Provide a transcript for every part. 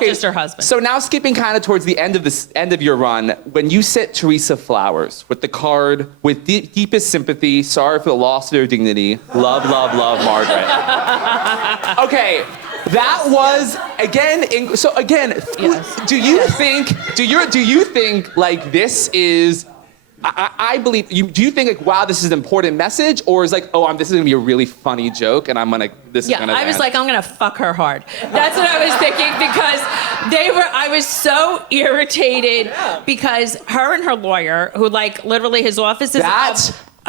not just her husband. So now skipping kind of towards the end of your run, when you sent Teresa flowers with the card with deepest sympathy, sorry for the loss of your dignity, love, love, love, Margaret. Okay, that was Yes. do you think like this is? I believe you. Do you think like, wow, this is an important message, or is like, oh, this is gonna be a really funny joke, and this is gonna. I was like, I'm gonna fuck her hard. That's what I was thinking because I was so irritated because her and her lawyer, who like literally his office is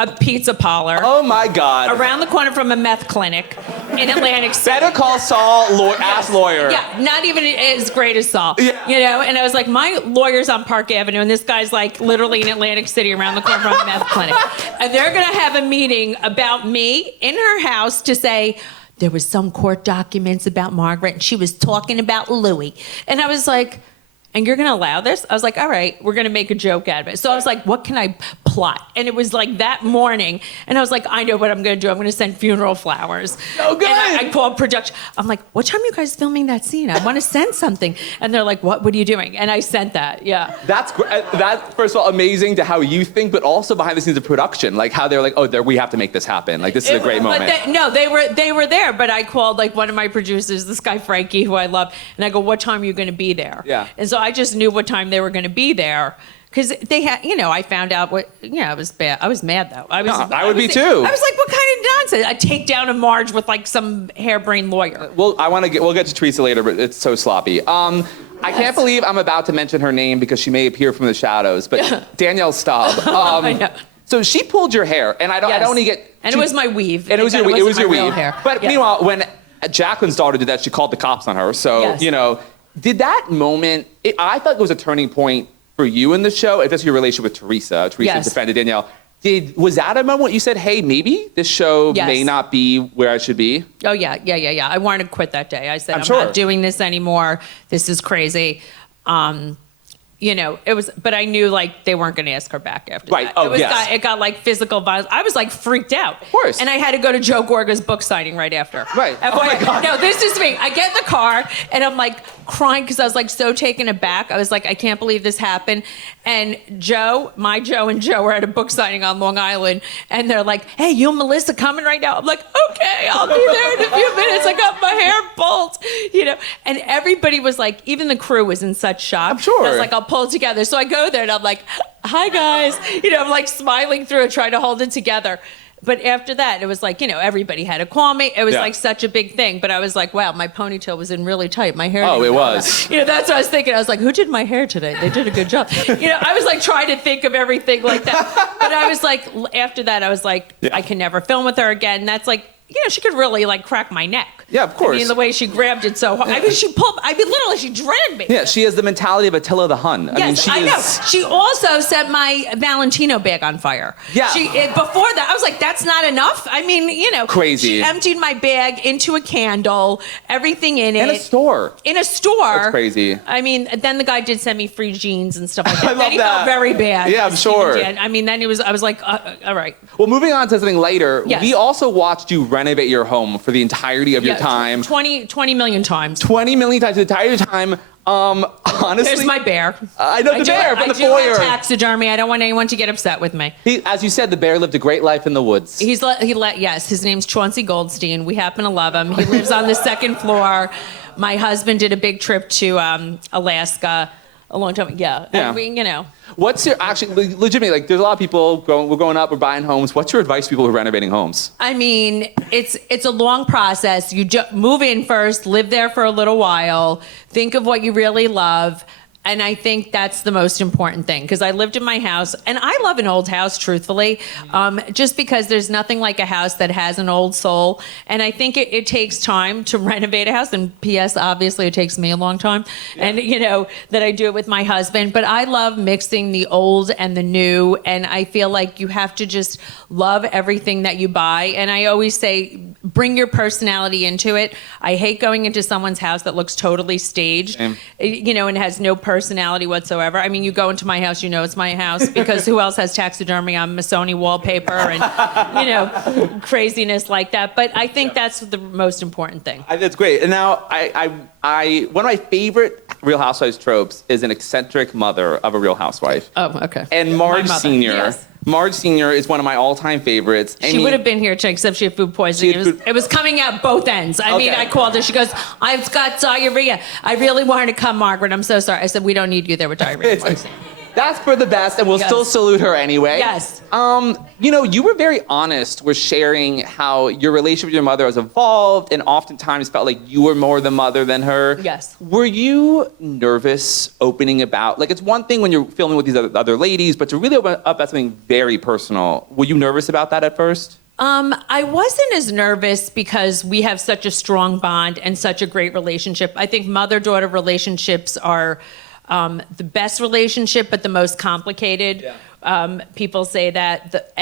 a pizza parlor. Oh my God. Around the corner from a meth clinic in Atlantic City. Better call Saul, ask lawyer. Yeah, not even as great as Saul. Yeah. You know, and I was like, my lawyer's on Park Avenue, and this guy's like literally in Atlantic City around the corner from a meth clinic. And they're gonna have a meeting about me in her house to say, there was some court documents about Margaret, and she was talking about Louis. And I was like, and you're gonna allow this? I was like, all right, we're gonna make a joke out of it. So I was like, what can I plot? And it was like that morning, and I was like, I know what I'm gonna do. I'm gonna send funeral flowers. Oh, good. And I called production. I'm like, what time are you guys filming that scene? I wanna send something. And they're like, what are you doing? And I sent that, yeah. That's first of all amazing to how you think, but also behind the scenes of production, like how they're like, oh, we have to make this happen. Like this is a great moment. They were there, but I called like one of my producers, this guy Frankie, who I love, and I go, what time are you gonna be there? Yeah. And so I just knew what time they were going to be there because they had, I found out what, it was bad. I was mad though. I would be too. I was like, what kind of nonsense? A takedown of Marge with like some harebrained lawyer. Well, we'll get to Teresa later, but it's so sloppy. I can't believe I'm about to mention her name because she may appear from the shadows, but Danielle Staub. I know. So she pulled your hair, and I don't only get. And it was my weave. And it was your weave. Hair. But meanwhile, when Jacqueline's daughter did that, she called the cops on her. So did that moment, I thought it was a turning point for you in the show, if that's your relationship with Teresa. Teresa defended Danielle. Was that a moment you said, hey, maybe this show may not be where I should be? Oh, yeah. I wanted to quit that day. I said, I'm not doing this anymore. This is crazy. It was, but I knew like they weren't going to ask her back after that. Oh, yes. It got like physical violence. I was like freaked out. Of course. And I had to go to Joe Gorga's book signing right after. Right. Oh my God. No, this is me. I get in the car and I'm like crying because I was like so taken aback. I was like, I can't believe this happened. And Joe and Joe were at a book signing on Long Island, and they're like, hey, you and Melissa coming right now? I'm like, okay, I'll be there in a few minutes. I got my hair pulled, And everybody was like, even the crew was in such shock. I'm sure. I was like, I'll pull it together. So I go there and I'm like, hi guys. I'm like smiling through it, trying to hold it together. But after that, it was like, everybody had to call me. It was like such a big thing. But I was like, wow, my ponytail was in really tight. My hair. Oh, it was. That's what I was thinking. I was like, who did my hair today? They did a good job. I was like trying to think of everything like that. But I was like, after that, I was like, I can never film with her again. That's like, she could really like crack my neck. Yeah, of course. I mean, the way she grabbed it so hard. I mean, literally, she dragged me. Yeah, she has the mentality of Attila the Hun. I know. She also set my Valentino bag on fire. Yeah. Before that, I was like, that's not enough. I mean, Crazy. She emptied my bag into a candle, everything in it. In a store. That's crazy. I mean, then the guy did send me free jeans and stuff like that. I love then he felt very bad. Yeah, I'm sure. I mean, then I was like, all right. Well, moving on to something lighter, Yes. we also watched you renovate your home for the entirety of your time. 20 million times. 20 million times the entire time. Honestly. There's my bear. I know the bear from the foyer. I do have taxidermy. I don't want anyone to get upset with me. As you said, the bear lived a great life in the woods. Yes, his name's Chauncey Goldstein. We happen to love him. He lives on the second floor. My husband did a big trip to Alaska a long time. Yeah. And we, What's your, actually, legitimately, like, there's a lot of people we're growing up, we're buying homes. What's your advice to people who are renovating homes? I mean, it's a long process. You move in first, live there for a little while, think of what you really love. And I think that's the most important thing, because I lived in my house, and I love an old house, truthfully, just because there's nothing like a house that has an old soul. And I think it takes time to renovate a house. And P.S., obviously, it takes me a long time. Yeah. And, that I do it with my husband. But I love mixing the old and the new. And I feel like you have to just love everything that you buy. And I always say, bring your personality into it. I hate going into someone's house that looks totally staged, and has no personality personality whatsoever. I mean, you go into my house, you know it's my house, because who else has taxidermy on Missoni wallpaper and, craziness like that. But I think that's the most important thing. That's great. And now, one of my favorite Real Housewives tropes is an eccentric mother of a Real Housewife. Oh, okay. And Marge Sr. Yes. Marge Sr. is one of my all-time favorites. She would have been here, except she had food poisoning. It was coming out both ends. I mean, I called her. She goes, "I've got diarrhea. I really want her to come, Margaret. I'm so sorry." I said, "We don't need you there with diarrhea." That's for the best, and we'll still salute her anyway. Yes. You were very honest with sharing how your relationship with your mother has evolved, and oftentimes felt like you were more the mother than her. Yes. Were you nervous opening about, like, it's one thing when you're filming with these other ladies, but to really open up about something very personal, were you nervous about that at first? I wasn't as nervous because we have such a strong bond and such a great relationship. I think mother-daughter relationships are the best relationship, but the most complicated. Yeah. People say that,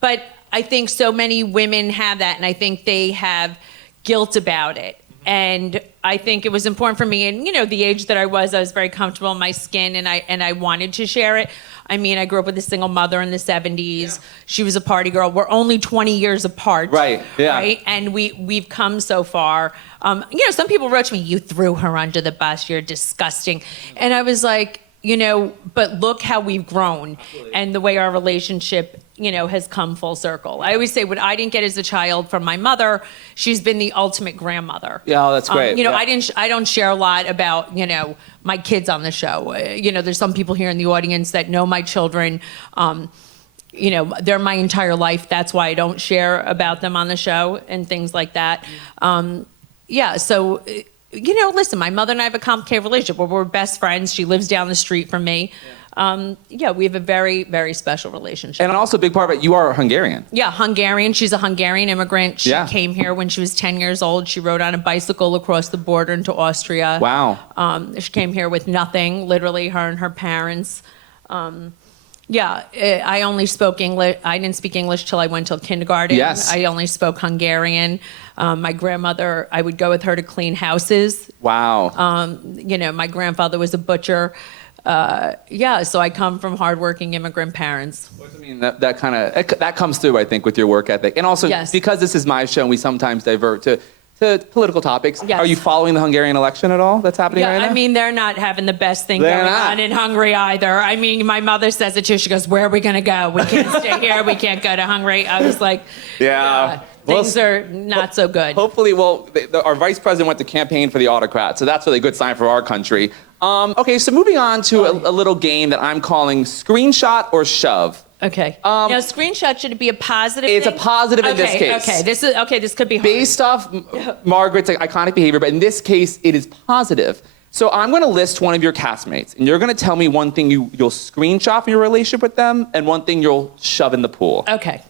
but I think so many women have that, and I think they have guilt about it. Mm-hmm. And I think it was important for me, and the age that I was very comfortable in my skin, and I wanted to share it. I mean, I grew up with a single mother in the 70s. Yeah. She was a party girl. We're only 20 years apart. Right. Yeah. Right. And we've come so far. Some people wrote to me, "You threw her under the bus. You're disgusting." And I was like, but look how we've grown. Absolutely. And the way our relationship, has come full circle. I always say what I didn't get as a child from my mother, she's been the ultimate grandmother. Yeah, that's great. I don't share a lot about, my kids on the show. There's some people here in the audience that know my children. They're my entire life. That's why I don't share about them on the show and things like that. So, listen, my mother and I have a complicated relationship where we're best friends. She lives down the street from me. We have a very, very special relationship. And also a big part of it, you are Hungarian. Yeah, Hungarian. She's a Hungarian immigrant. She came here when she was 10 years old. She rode on a bicycle across the border into Austria. Wow. She came here with nothing, literally, her and her parents. I only spoke English. I didn't speak English till I went till kindergarten. Yes. I only spoke Hungarian. My grandmother, I would go with her to clean houses. Wow. My grandfather was a butcher. So I come from hardworking immigrant parents. I mean, that comes through, I think, with your work ethic. And also, because this is my show and we sometimes divert to political topics. Yes. Are you following the Hungarian election at all that's happening right now? I mean, they're not having the best thing going on in Hungary either. I mean, my mother says it too. She goes, "Where are we going to go? We can't stay here. We can't go to Hungary." I was like, things are not so good. Hopefully, our vice president went to campaign for the autocrat, so that's really a good sign for our country. Okay, so moving on to a little game that I'm calling Screenshot or Shove. Okay. Now, screenshot, should it be a positive thing? It's a positive in this case. This could be hard. Based off Margaret's iconic behavior, but in this case, it is positive. So I'm going to list one of your castmates, and you're going to tell me one thing you'll screenshot from your relationship with them, and one thing you'll shove in the pool. Okay.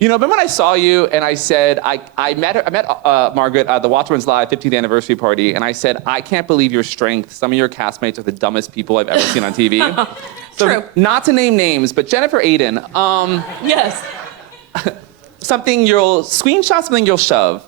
Remember when I saw you and I said, I met Margaret at the Watchman's Live 50th anniversary party, and I said, "I can't believe your strength. Some of your castmates are the dumbest people I've ever seen on TV. So, true. Not to name names, but Jennifer Aiden. Yes. Something you'll screenshot, something you'll shove.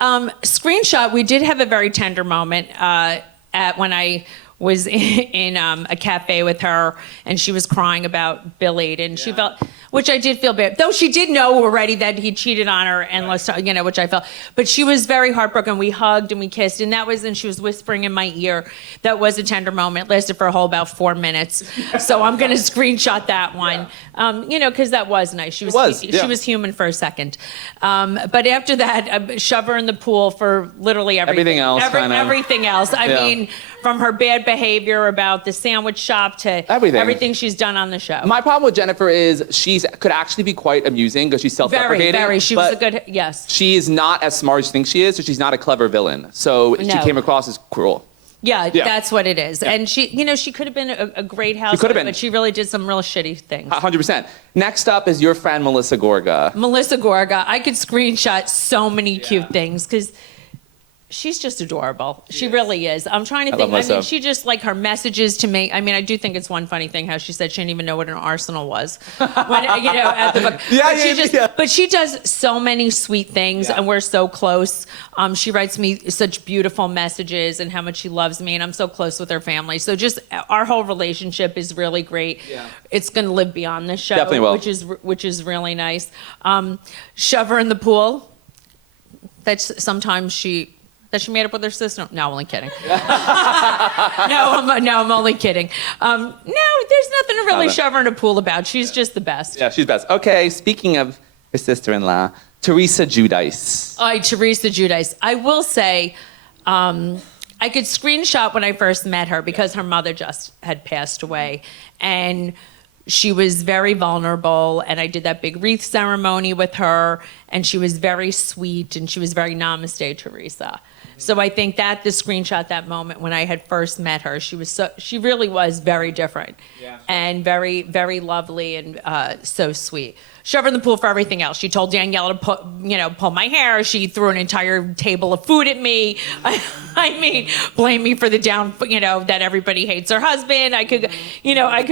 Screenshot, we did have a very tender moment when I was in a cafe with her, and she was crying about Bill Aiden. She felt, which I did feel bad, though she did know already that he cheated on her, and which I felt. But she was very heartbroken. We hugged and we kissed, and she was whispering in my ear. That was a tender moment. It lasted for a whole about 4 minutes. So I'm going to screenshot that one, because that was nice. She was human for a second. But after that, shove her in the pool for literally everything else. Everything else. I mean, from her bad behavior about the sandwich shop to everything she's done on the show. My problem with Jennifer is she could actually be quite amusing because she's self-deprecating. Very. She was a good, yes. She is not as smart as you think she is, so she's not a clever villain. So she came across as cruel. Yeah, that's what it is. Yeah. And she could have been a great housewife, but she really did some real shitty things. 100%. Next up is your friend, Melissa Gorga. Melissa Gorga. I could screenshot so many cute things because She's just adorable. She really is. I'm trying to think. love I mean, myself. she just like her messages to me. I mean, I do think it's one funny thing how she said she didn't even know what an arsenal was. When, at the book. But she does so many sweet things, and we're so close. She writes me such beautiful messages and how much she loves me, and I'm so close with her family. So just our whole relationship is really great. Yeah. It's going to live beyond this show, Definitely will. which is really nice. Shove her in the pool. That's sometimes she made up with her sister. No, I'm only kidding. I'm only kidding. No, there's nothing to really shove her in a pool about. She's just the best. Yeah, she's best. Okay, speaking of her sister-in-law, Teresa Guidice. Teresa Guidice. I will say, I could screenshot when I first met her because her mother just had passed away. And she was very vulnerable, and I did that big wreath ceremony with her, and she was very sweet, and she was very namaste, Teresa. So I think that the screenshot, that moment when I had first met her, she really was very different, and very, very lovely, and so sweet. Shove her in the pool for everything else. She told Daniela to pull my hair. She threw an entire table of food at me. I mean, blame me for the that everybody hates her husband. I could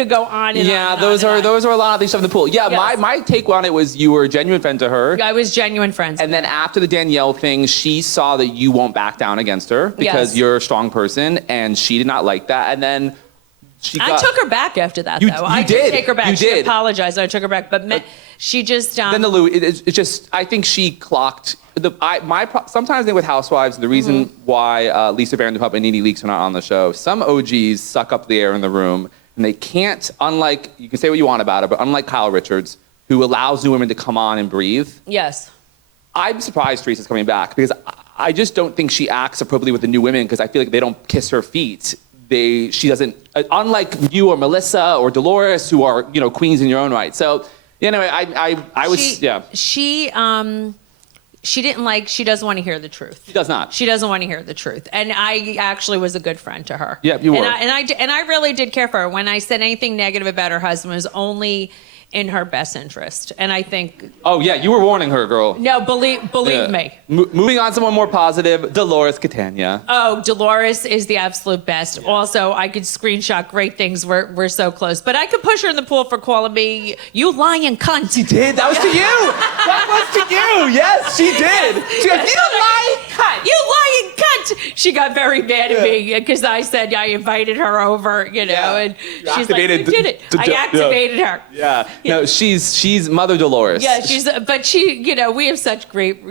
go on and on. Those are a lot of things shoved in the pool. Yeah, yes. my take on it was you were a genuine friend to her. I was genuine friends. And then after the Danielle thing, she saw that you won't back down against her because you're a strong person, and she did not like that. And then I took her back after that, though. I did take her back. She apologized. I took her back, but she just. Then it's just. I think she clocked. Sometimes I think with Housewives, the reason why Lisa Vanderpump and Nene Leakes are not on the show, some OGs suck up the air in the room, and they can't. Unlike, you can say what you want about it, but unlike Kyle Richards, who allows new women to come on and breathe. Yes. I'm surprised Teresa's coming back because I just don't think she acts appropriately with the new women because I feel like they don't kiss her feet. She doesn't, unlike you or Melissa or Dolores, who are, queens in your own right. So, anyway, I was. She didn't like, she doesn't want to hear the truth. She does not. She doesn't want to hear the truth. And I actually was a good friend to her. Yeah, you were. And I really did care for her. When I said anything negative about her husband, it was only in her best interest. And I think... Oh, yeah, you were warning her, girl. No, believe me. Moving on to someone more positive, Dolores Catania. Oh, Dolores is the absolute best. Yeah. Also, I could screenshot great things. We're so close. But I could push her in the pool for calling me, you lying cunt. She did? That was to you. That was to you. Yes, she did. She goes, you lying cunt. You lying cunt. She got very mad at me because I said I invited her over, and she's like, you did it. I activated her. Yeah. No, she's Mother Dolores. Yeah, we have such great,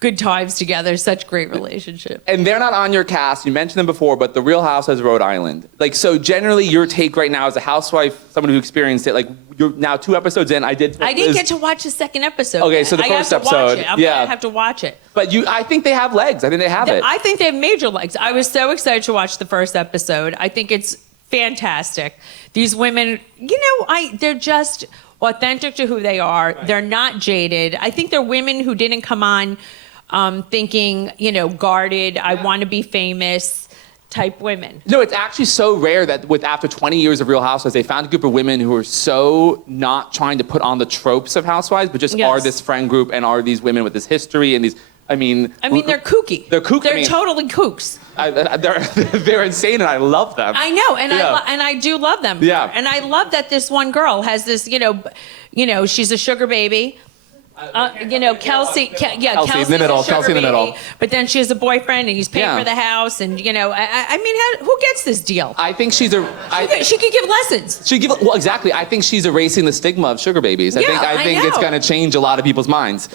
good times together, such great relationship. And they're not on your cast. You mentioned them before, but The Real Housewives of Rhode Island. So generally your take right now as a housewife, someone who experienced it, you're now 2 episodes in. I didn't get to watch the second episode. Okay, so the first episode. I'm gonna have to watch it. But I think they have legs. I think they have it. I think they have major legs. I was so excited to watch the first episode. I think it's fantastic. These women, they're just authentic to who they are. Right. They're not jaded. I think they're women who didn't come on thinking, guarded, I want to be famous type women. No, it's actually so rare that after 20 years of Real Housewives, they found a group of women who are so not trying to put on the tropes of Housewives, but just are this friend group and are these women with this history and these... I mean, they're kooky. They're kooky. They're totally kooks. They're insane, and I love them. I know, and I do love them. Yeah. And I love that this one girl has this, she's a sugar baby. Kelsey in the middle. Kelsey in the middle. But then she has a boyfriend, and he's paying for the house, and who gets this deal? I think she could give lessons. Exactly. I think she's erasing the stigma of sugar babies. I think it's going to change a lot of people's minds.